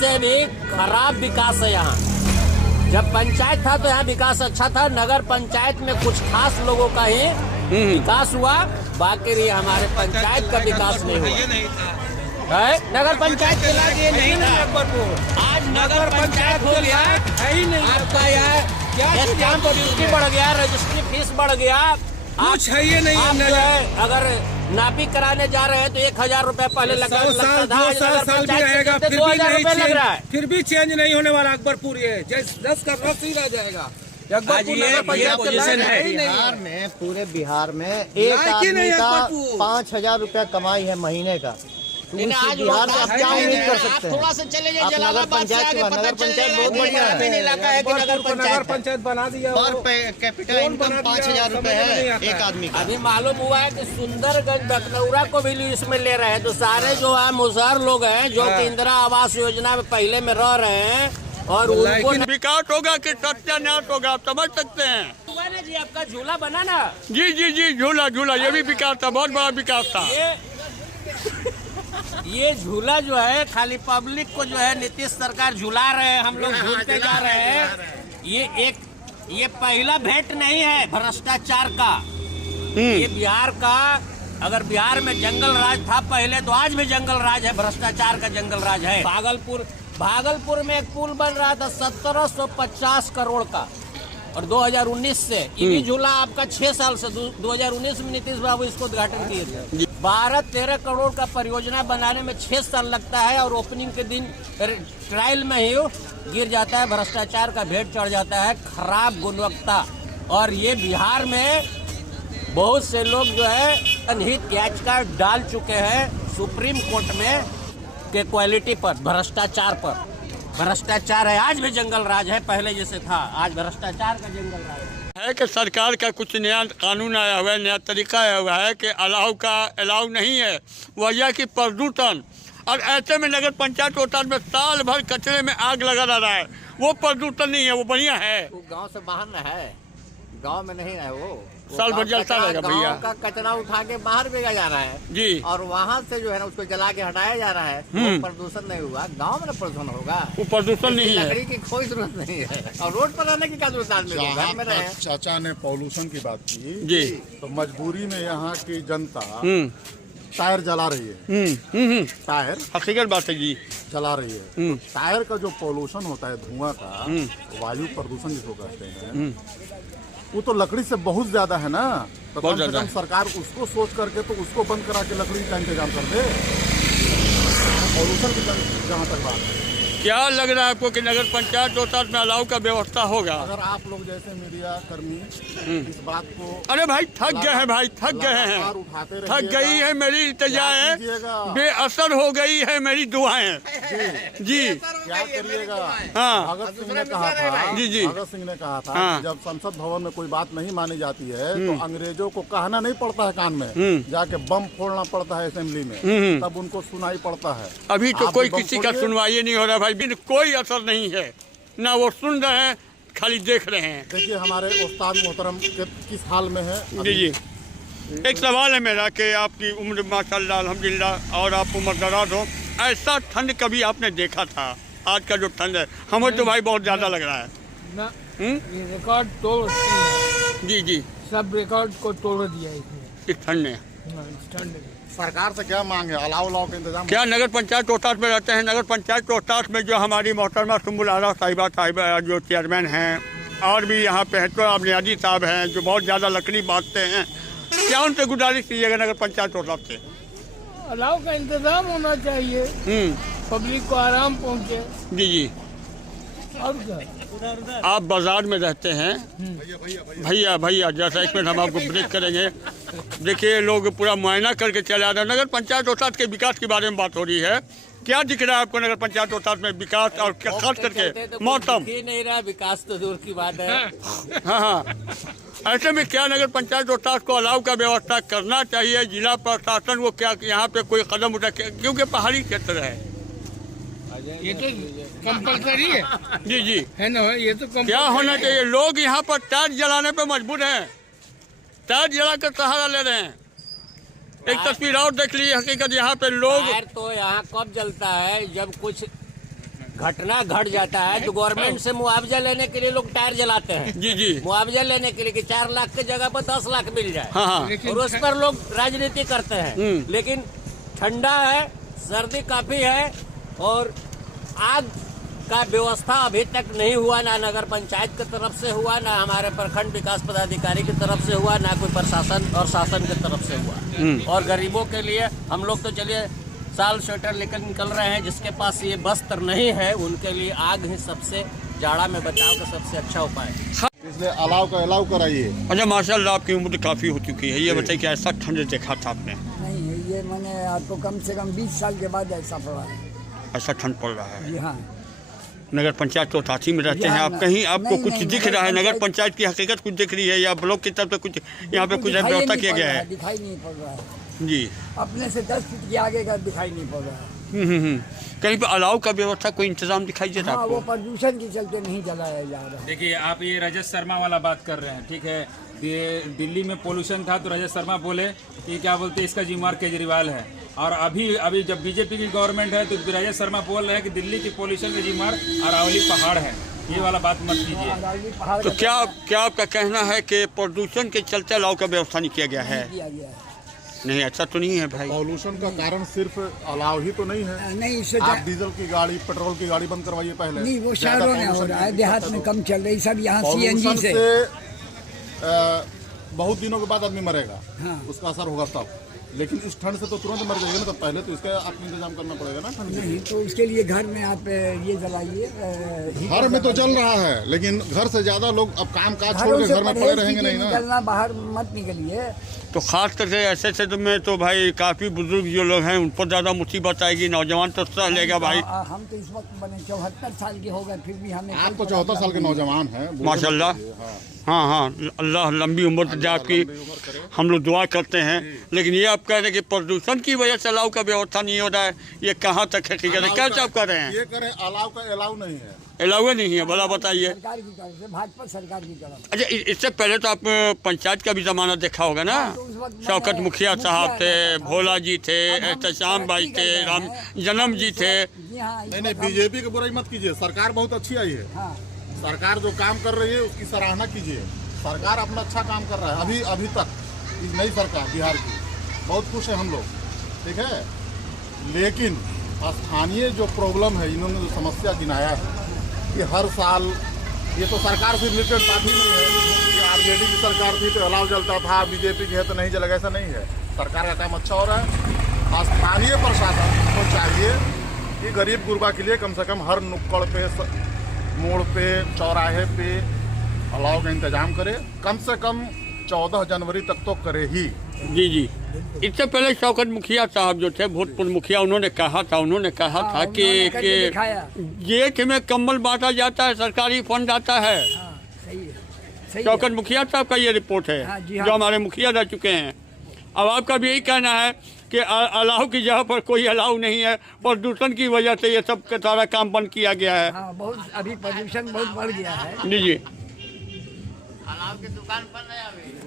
से भी खराब विकास है यहाँ। जब पंचायत था तो यहाँ विकास अच्छा था, नगर पंचायत में कुछ खास लोगों का ही विकास हुआ, बाकी हमारे पंचायत का विकास नहीं हुआ है। नगर पंचायत के लायक ये नहीं था, आज नगर पंचायत हो गया है ही नहीं। आपका यहाँ स्टाम्प ड्यूटी बढ़ गया, रजिस्ट्री फीस बढ़ गया, कुछ है ये नहीं। आप जो है अगर नापी कराने जा रहे हैं तो 1000 रुपए पहले लगता था, 2 साल भी रहेगा, फिर भी 2000 रुपए लग रहा है, फिर भी चेंज नहीं होने वाला। अकबरपुर ये 10 का रस ही रह जाएगा। ये पोजीशन है बिहार में, पूरे बिहार में एक आदमी का 5000 रुपया कमाई है महीने का। बिहार में आप क्या उम्मीद कर सकते हैं? थोड़ा सा चले जाइए, नगर पंचायत बहुत बढ़िया है। नगर पंचायत बना दिया पर कैपिटल इनकम 5000 रुपए है एक आदमी का। अभी मालूम हुआ है कि सुंदरगंज लखनऊरा को भी इसमें ले रहे हैं, तो सारे जो है मुसहर लोग हैं जो कि इंदिरा आवास योजना में पहले में रह रहे हैं और उनको विकास होगा कि सत्यानाश होगा, आप समझ सकते हैं। जी आपका झूला बना ना? जी जी जी, झूला झूला ये भी विकास था, बहुत बड़ा विकास था। ये झूला जो है खाली पब्लिक को जो है नीतीश सरकार झूला रहे हैं, हम लोग झूलते जा रहे हैं। ये पहला भेंट नहीं है भ्रष्टाचार का। ये बिहार का, अगर बिहार में जंगल राज था पहले तो आज भी जंगल राज है, भ्रष्टाचार का जंगल राज है। भागलपुर में एक पुल बन रहा था 1750 करोड़ का, और 2019 से ये भी झूला आपका 6 साल से 2019 में नीतीश बाबू इसको उद्घाटन किए थे। 12-13 करोड़ का परियोजना बनाने में 6 साल लगता है और ओपनिंग के दिन ट्रायल में ही गिर जाता है, भ्रष्टाचार का भेंट चढ़ जाता है, खराब गुणवत्ता। और ये बिहार में बहुत से लोग जो है अनहित याचिका डाल चुके हैं सुप्रीम कोर्ट में के क्वालिटी पर, भ्रष्टाचार पर। भ्रष्टाचार है, आज भी जंगल राज है, पहले जैसे था, आज भ्रष्टाचार का जंगल राज है कि सरकार का कुछ नया कानून आया हुआ है, नया तरीका आया हुआ है कि अलाउ नहीं है वजह की प्रदूषण। और ऐसे में नगर पंचायत होता में साल भर कचरे में आग लगा रहा है, वो प्रदूषण नहीं है, वो बढ़िया है। वो गांव से बाहर न है, गांव में नहीं है वो साल भर जलता रहेगा भैया। का कचरा उठा के बाहर भेजा जा रहा है जी, और वहाँ से जो है ना उसको जला के हटाया जा रहा है, तो प्रदूषण नहीं हुआ। गांव में प्रदूषण होगा, वो प्रदूषण नहीं है। लकड़ी की कोई जरूरत नहीं है, और रोड पर रहने की क्या जरूरत आदमी। चाचा ने पॉल्यूशन की बात की जी, तो मजबूरी में यहाँ की जनता टायर जला रही है। टायर हकीकत बात है जी, जला रही है। टायर का जो पॉल्यूशन होता है, धुआं का, वायु प्रदूषण जिसको कहते हैं, वो तो लकड़ी से बहुत ज्यादा है ना। तो कम से कम सरकार उसको सोच करके तो उसको बंद करा के लकड़ी का इंतजाम कर दे। पॉल्यूशन की जहाँ तक बात है, क्या लग रहा है आपको कि नगर पंचायत होता में अलाव का व्यवस्था होगा? अगर आप लोग जैसे मीडिया कर्मी इस बात को, अरे भाई थक गए हैं, भाई थक गए हैं, थक गई है मेरी इल्तिजाएं, बेअसर हो गई है मेरी दुआएं जी। क्या करिएगा? हाँ, भगत सिंह ने कहा था, जी जी, भगत सिंह ने कहा था कि जब संसद भवन में कोई बात नहीं मानी जाती है तो अंग्रेजों को कहना नहीं पड़ता है कान में, जाके बम फोड़ना पड़ता है असेंबली में, तब उनको सुनाई पड़ता है। अभी तो कोई किसी का सुनवाई नहीं हो रहा भाई, कोई असर नहीं है, ना वो सुन रहे हैं, खाली देख रहे हैं। देखिए हमारे उस्ताद मोहतरम किस हाल में है। जी जी, एक सवाल है मेरा कि आपकी उम्र माशाल्लाह अल्हम्दुलिल्लाह और आप उम्र दराज हो, ऐसा ठंड कभी आपने देखा था? आज का जो ठंड है हमें तो भाई बहुत ज्यादा लग रहा है ना। ये रिकॉर्ड तोड़, जी जी, सब रिकॉर्ड को तोड़ दिया इसने इस ठंड ने। ठंड सरकार से क्या मांगे? अलाव का इंतजाम क्या नगर पंचायत रोहतास में रहते हैं? नगर पंचायत रोहतास में जो हमारी मोहतरमा सुम्बुल आरा साहिबा जो चेयरमैन हैं, और भी यहाँ पे हेतु अबनियादी साहब हैं जो बहुत ज़्यादा लकड़ी बांटते हैं, क्या उनसे गुजारिश कीजिएगा नगर पंचायत रोहतास से? अलाव का इंतजाम होना चाहिए, पब्लिक को आराम पहुँचे। जी जी, और क्या? आप बाजार में रहते हैं भैया जैसा, एक मिनट हम आपको ब्रेक करेंगे। देखिए लोग पूरा मुआयना करके चले आ रहे हैं। नगर पंचायत रोहतास के विकास के बारे में बात हो रही है, क्या दिख रहा है आपको नगर पंचायत रोहतास में विकास? और खास करके मौसम ही नहीं रहा, विकास तो दूर की बात है। हाँ, ऐसे में क्या नगर पंचायत रोहतास को अलाव का व्यवस्था करना चाहिए? जिला प्रशासन वो क्या यहाँ पे कोई कदम उठा, क्योंकि पहाड़ी क्षेत्र है? ये तो कंपलसरी है जी जी, है ना, ये तो क्या होना चाहिए? लोग यहाँ पर टायर जलाने पे मजबूर हैं, टायर जला कर सहारा ले रहे हैं। एक तस्वीर और देख लीजिए, हकीकत यहाँ पे लोग, टायर तो यहाँ कब जलता है जब कुछ घटना घट जाता है तो गवर्नमेंट से मुआवजा लेने के लिए लोग टायर जलाते हैं। जी जी। मुआवजा लेने के लिए कि 4 लाख की जगह पर 10 लाख मिल जाए। हाँ हाँ। और उस पर लोग राजनीति करते हैं। लेकिन ठंडा है, सर्दी काफी है और आग का व्यवस्था अभी तक नहीं हुआ, ना नगर पंचायत की तरफ से हुआ, ना हमारे प्रखंड विकास पदाधिकारी की तरफ से हुआ, ना कोई प्रशासन और शासन की तरफ से हुआ। और गरीबों के लिए हम लोग तो चलिए साल स्वेटर लेकर निकल रहे हैं, जिसके पास ये वस्त्र नहीं है उनके लिए आग ही सबसे जाड़ा में बचाव का सबसे अच्छा उपाय है। इसलिए अलाव कराइए। अच्छा माशाल्लाह, आपकी उम्र काफ़ी हो चुकी है, ये बताइए कि ऐसा ठंड देखा था आपने? नहीं है, ये मैंने आपको कम से कम 20 साल के बाद ऐसा पड़ा है। ऐसा ठंड पड़ रहा है? जी हाँ। नगर पंचायत तो ताथी में रहते हैं आप, कहीं आपको कुछ दिख रहा है? नगर पंचायत की हकीकत कुछ दिख रही है या ब्लॉक की तरफ से कुछ यहाँ पे कुछ व्यवस्था किया गया है? दिखाई नहीं पड़ रहा है जी। अपने से 10 फीट के आगे का दिखाई नहीं पड़ रहा है। कहीं पे अलाव का व्यवस्था कोई इंतजाम दिखाई देता है हाँ, आपको? वो प्रदूषण के चलते नहीं जलाया जा रहा है। देखिए, आप ये रजत शर्मा वाला बात कर रहे हैं, ठीक है। ये दिल्ली में पोल्यूशन था तो रजत शर्मा बोले कि क्या बोलते हैं, इसका जिम्मेवार केजरीवाल है। और अभी जब बीजेपी की गवर्नमेंट है तो रजत शर्मा बोल रहे हैं कि दिल्ली की पोल्यूशन के जिम्मेवार अरावली पहाड़ है। ये वाला बात मत कीजिए। तो क्या आपका कहना है कि प्रदूषण के चलते अलाव का व्यवस्था नहीं किया गया है? किया गया है। नहीं, ऐसा तो नहीं है भाई। पॉल्यूशन का कारण सिर्फ अलाव ही तो नहीं है। नहीं, इससे आप डीजल की गाड़ी, पेट्रोल की गाड़ी बंद करवाइए पहले। नहीं, वो शहरों में हो रहा है, देहात में कम चल रही। सब यहाँ पॉल्यूशन CNG से बहुत दिनों के बाद आदमी मरेगा। हाँ। उसका असर होगा तब। लेकिन इस ठंड से तो तुरंत मर जाएगा ना, तो पहले तो इसका आपको इंतजाम करना पड़ेगा ना ठंड से। नहीं, तो उसके लिए घर में आप ये जलाइए। घर में तो जल रहा है, लेकिन घर से ज्यादा लोग अब काम काज छोड़ के घर में पड़े रहेंगे नहीं ना। निकलना, बाहर मत निकलिए। तो खास करके ऐसे क्षेत्र में तो भाई काफ़ी बुजुर्ग जो लोग हैं उन पर ज़्यादा मुसीबत आएगी। नौजवान तो सह लेगा भाई। हम तो इस वक्त बने 74 साल के हो गए, फिर भी हमें आप तो 74 साल के नौजवान हैं माशाल्लाह। हाँ हाँ, अल्लाह लंबी उम्र दे आपकी, हम लोग दुआ करते हैं। लेकिन ये आप कह रहे हैं कि प्रदूषण की वजह से अलाव का व्यवस्था नहीं हो रहा है, ये कहाँ तक हकीकत है? क्या आप कर रहे हैं? ये करें, अलाव का अलाव नहीं है। अलाव नहीं है, भला बताइए। सरकार की तरफ से, भाजपा सरकार की तरफ। अच्छा, इससे पहले तो आप पंचायत का भी जमाना देखा होगा ना? शौकत मुखिया साहब थे, भोला जी थे, एहतशाम भाई थे, राम जन्म जी थे। नहीं, बीजेपी की बुराई मत कीजिए। सरकार बहुत अच्छी आई है। सरकार जो काम कर रही है उसकी सराहना कीजिए। सरकार अपना अच्छा काम कर रहा है। अभी तक इस नई सरकार बिहार की बहुत खुश है हम लोग, ठीक है। लेकिन स्थानीय जो प्रॉब्लम है, इन्होंने जो समस्या गिनाया है कि हर साल, ये तो सरकार से रिलेटेड बात ही नहीं है कि आरजेडी की सरकार थी तो अलाव जलता था, बीजेपी की है तो नहीं जलेगा, ऐसा नहीं है। सरकार का काम अच्छा हो रहा है। स्थानीय प्रशासन को चाहिए कि गरीब गुरबा के लिए कम से कम हर नुक्कड़ पे, मोड़ पे, चौराहे पे अलाव का इंतजाम करे। कम से कम 14 जनवरी तक तो करे ही। जी जी। इससे पहले शौकत मुखिया साहब जो थे, भूतपूर्व मुखिया, उन्होंने कहा था कि जेठ में कम्बल बांटा जाता है, सरकारी फंड आता है। शौकत मुखिया साहब का ये रिपोर्ट है, जो हमारे मुखिया रह चुके हैं। अब आपका भी यही कहना है कि अलाव की जगह पर कोई अलाव नहीं है, प्रदूषण की वजह से ये सब सारा काम बंद किया गया है। हाँ, बहुत अभी प्रदूषण बहुत बढ़ गया है। जी जी। अलाव की दुकान पर नहीं अभी